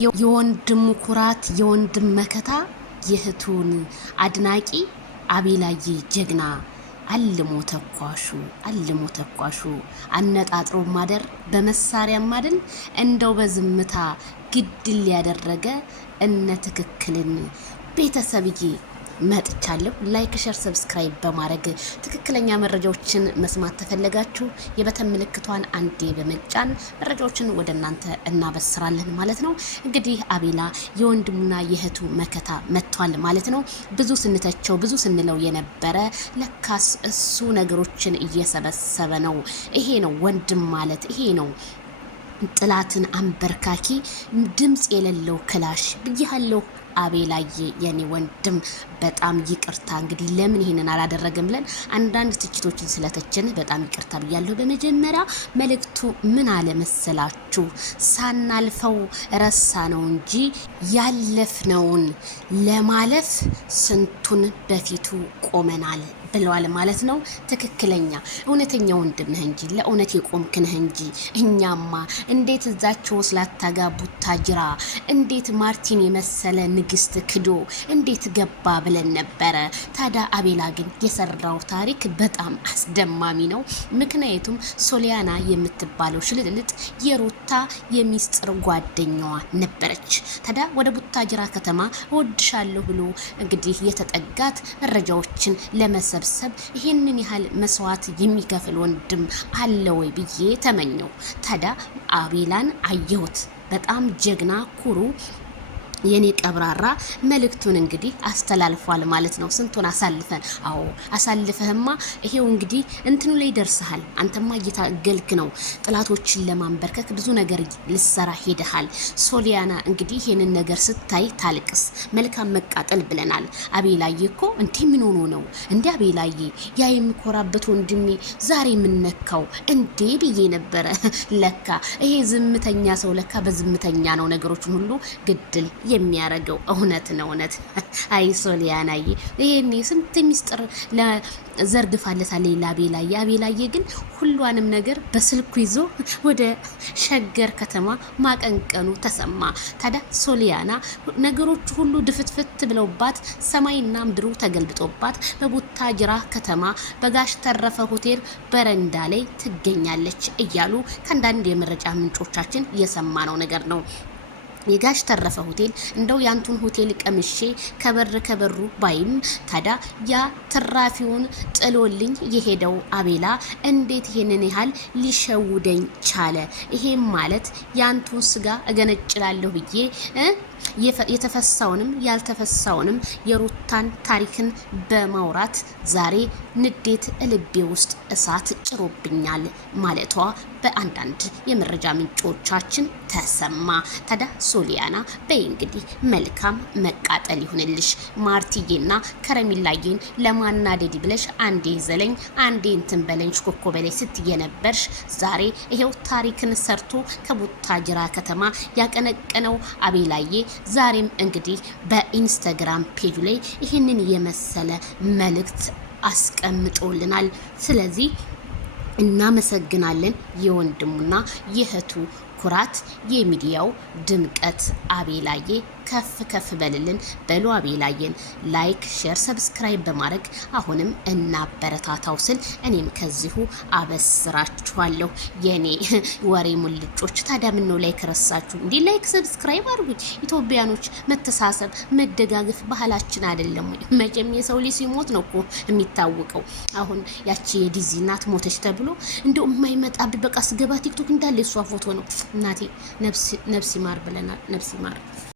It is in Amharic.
የወንድሙ ኩራት የወንድም መከታ የእህቱን አድናቂ አቤላዬ ጀግና አልሞ ተኳሹ አነጣጥሮ ማደር በመሳሪያ ማደን እንደው በዝምታ ግድል ያደረገ እነ ትክክልን ቤተሰብዬ መጥቻለሁ። ላይክ ሸር ሰብስክራይብ በማድረግ ትክክለኛ መረጃዎችን መስማት ተፈለጋችሁ የበተን ምልክቷን አንዴ በመጫን መረጃዎችን ወደ እናንተ እናበስራለን ማለት ነው። እንግዲህ አቤላ የወንድሙና የእህቱ መከታ መጥቷል ማለት ነው። ብዙ ስንተቸው ብዙ ስንለው የነበረ ለካስ እሱ ነገሮችን እየሰበሰበ ነው። ይሄ ነው ወንድም ማለት ይሄ ነው። ጥላትን አንበርካኪ ድምጽ የሌለው ክላሽ ብያለሁ። አቤላዬ የኔ ወንድም በጣም ይቅርታ። እንግዲህ ለምን ይሄንን አላደረገም ብለን አንዳንድ ትችቶችን ስለተችን በጣም ይቅርታ ብያለሁ። በመጀመሪያ መልእክቱ ምን አለ መሰላችሁ? ሳናልፈው ረሳ ነው እንጂ ያለፍነውን ለማለፍ ስንቱን በፊቱ ቆመናል ብለዋል ማለት ነው። ትክክለኛ እውነተኛ ወንድም ነህ እንጂ ለእውነት የቆምክ ነህ እንጂ እኛማ እንዴት እዛቸው ስላታጋቡት ታጅራ እንዴት ማርቲን የመሰለ ንግስት ክዶ እንዴት ገባ ብለን ነበረ። ታዲያ አቤላ ግን የሰራው ታሪክ በጣም አስደማሚ ነው። ምክንያቱም ሶሊያና የምትባለው ሽልጥልጥ የሩታ የሚስጥር ጓደኛዋ ነበረች። ታዲያ ወደ ቡታጅራ ከተማ እወድሻለሁ ብሎ እንግዲህ የተጠጋት መረጃዎችን ለመሰብሰብ ይሄንን ያህል መስዋዕት የሚከፍል ወንድም አለ ወይ ብዬ ተመኘው። ታዲያ አቤላን አየሁት። በጣም ጀግና ኩሩ የኔ ቀብራራ መልእክቱን እንግዲህ አስተላልፏል ማለት ነው። ስንቱን አሳልፈን አሳልፈህማ ይሄው እንግዲህ እንትኑ ላይ ደርሰሃል። አንተማ እየታገልክ ነው። ጥላቶችን ለማንበርከክ ብዙ ነገር ልሰራ ሄደሃል። ሶሊያና እንግዲህ ይሄንን ነገር ስታይ ታልቅስ። መልካም መቃጠል ብለናል። አቤላዬ እኮ ምን ሆኖ ነው እንዴ? አቤላዬ ያ የሚኮራበት ወንድሜ ዛሬ የምነካው እንዴ ብዬ ነበረ። ለካ ይሄ ዝምተኛ ሰው ለካ በዝምተኛ ነው ነገሮችን ሁሉ ግድል የሚያረገው። እውነት ነው እውነት። አይ ሶሊያናዬ ይሄኔ ስንት ሚስጥር ዘርግፋለታለች ለአቤላዬ። አቤላዬ ግን ሁሏንም ነገር በስልኩ ይዞ ወደ ሸገር ከተማ ማቀንቀኑ ተሰማ። ታዲያ ሶሊያና ነገሮቹ ሁሉ ድፍትፍት ብለውባት ሰማይና ምድሩ ተገልብጦባት በቡታጅራ ከተማ በጋሽ ተረፈ ሆቴል በረንዳ ላይ ትገኛለች እያሉ ከአንዳንድ የመረጃ ምንጮቻችን የሰማነው ነገር ነው። የጋሽ ተረፈ ሆቴል እንደው ያንቱን ሆቴል ቀምሼ ከበሩ ባይም ታዲያ ያ ትራፊውን ጥሎልኝ የሄደው አቤላ እንዴት ይሄንን ያህል ሊሸውደኝ ቻለ? ይሄም ማለት ያንቱን ስጋ እገነጭላለሁ ብዬ የተፈሳውንም ያልተፈሳውንም የሩታን ታሪክን በማውራት ዛሬ ንዴት ልቤ ውስጥ እሳት ጭሮብኛል ማለቷ በአንዳንድ የመረጃ ምንጮቻችን ተሰማ። ታዲያ ሶሊያና በይ እንግዲህ መልካም መቃጠል ይሁንልሽ። ማርቲዬና ከረሚላዬን ለማናደድ ብለሽ አንዴ ዘለኝ አንዴ እንትን በለኝ ሽኮኮ በላይ ስትየነበርሽ ዛሬ ይሄው ታሪክን ሰርቶ ከቡታጅራ ከተማ ያቀነቀነው አቤላዬ ዛሬም እንግዲህ በኢንስታግራም ፔጁ ላይ ይህንን የመሰለ መልእክት አስቀምጦልናል። ስለዚህ እናመሰግናለን። የወንድሙና የእህቱ ኩራት የሚዲያው ድምቀት አቤላዬ ከፍ ከፍ በልልን በሉ። አቤላዬን ላይክ ሼር ሰብስክራይብ በማድረግ አሁንም እናበረታታው ስል እኔም ከዚሁ አበስራችኋለሁ። የኔ ወሬ ሙልጮች ታዲያ ምን ነው ላይክ ረሳችሁ እንዴ? ላይክ ሰብስክራይብ አድርጉ። ኢትዮጵያኖች መተሳሰብ መደጋገፍ ባህላችን አይደለም ወይ? መቼም የሰው ልጅ ሲሞት ነው እኮ የሚታወቀው። አሁን ያቺ የዲዚ እናት ሞተች ተብሎ እንደው የማይመጣብ በቃ ስገባ ቲክቶክ እንዳለ እሷ ፎቶ ነው። እናቴ ነፍስ ይማር ብለናል። ነፍስ ይማር።